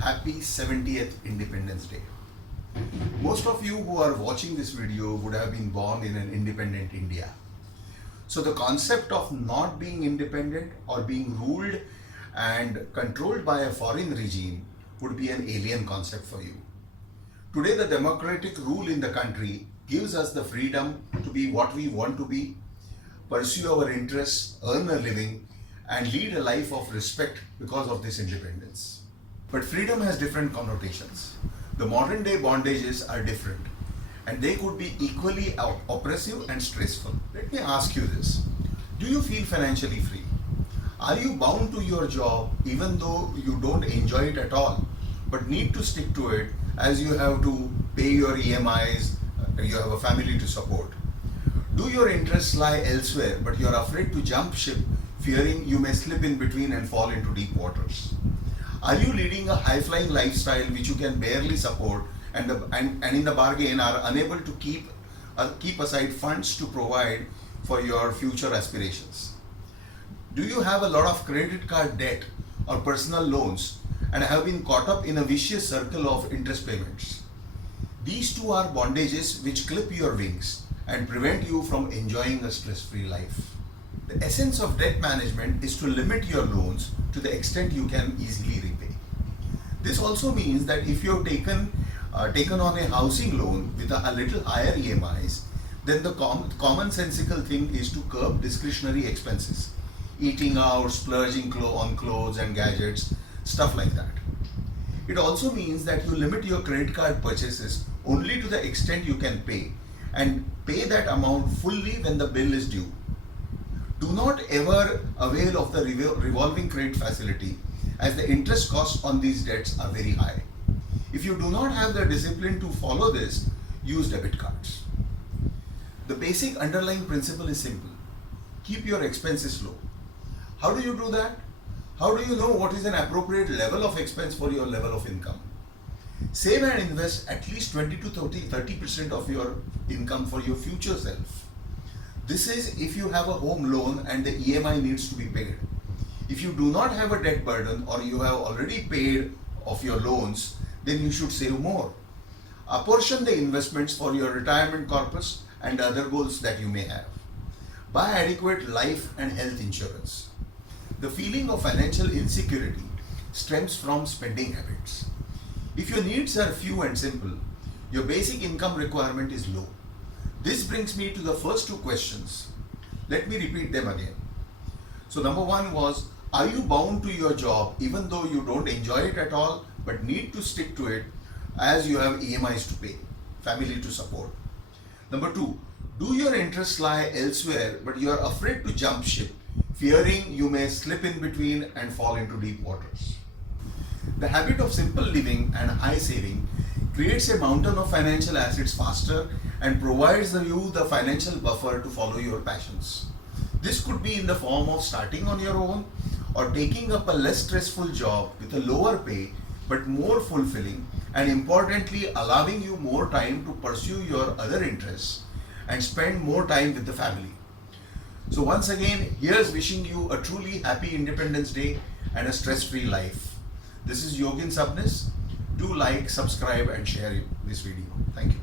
happy 70th Independence Day. Most of you who are watching this video would have been born in an independent India. So the concept of not being independent or being ruled and controlled by a foreign regime would be an alien concept for you. Today, the democratic rule in the country gives us the freedom to be what we want to be, pursue our interests, earn a living, and lead a life of respect because of this independence. But freedom has different connotations. The modern day bondages are different, and they could be equally oppressive and stressful. Let me ask you this. Do you feel financially free? Are you bound to your job even though you don't enjoy it at all, but need to stick to it as you have to pay your EMIs, you have a family to support? Do your interests lie elsewhere, but you're afraid to jump ship, fearing you may slip in between and fall into deep waters? Are you leading a high-flying lifestyle which you can barely support and in the bargain are unable to keep aside funds to provide for your future aspirations? Do you have a lot of credit card debt or personal loans and have been caught up in a vicious circle of interest payments? These two are bondages which clip your wings and prevent you from enjoying a stress-free life. The essence of debt management is to limit your loans to the extent you can easily repay. This also means that if you've taken on a housing loan with a little higher EMIs, then the commonsensical thing is to curb discretionary expenses, eating out, splurging on clothes and gadgets, stuff like that. It also means that you limit your credit card purchases only to the extent you can pay and pay that amount fully when the bill is due. Do not ever avail of the revolving credit facility as the interest costs on these debts are very high. If you do not have the discipline to follow this, use debit cards. The basic underlying principle is simple. Keep your expenses low. How do you do that? How do you know what is an appropriate level of expense for your level of income? Save and invest at least 20 to 30% of your income for your future self. This is if you have a home loan and the EMI needs to be paid. If you do not have a debt burden or you have already paid off your loans, then you should save more. Apportion the investments for your retirement corpus and other goals that you may have. Buy adequate life and health insurance. The feeling of financial insecurity stems from spending habits. If your needs are few and simple, your basic income requirement is low. This brings me to the first two questions. Let me repeat them again. So number one was, are you bound to your job even though you don't enjoy it at all but need to stick to it as you have EMIs to pay, family to support? Number two, do your interests lie elsewhere but you are afraid to jump ship, fearing you may slip in between and fall into deep waters? The habit of simple living and high saving creates a mountain of financial assets faster and provides you the financial buffer to follow your passions. This could be in the form of starting on your own or taking up a less stressful job with a lower pay but more fulfilling, and importantly allowing you more time to pursue your other interests and spend more time with the family. So once again, here's wishing you a truly happy Independence Day and a stress-free life. This is Yogin Sabnis. Do like, subscribe and share this video. Thank you.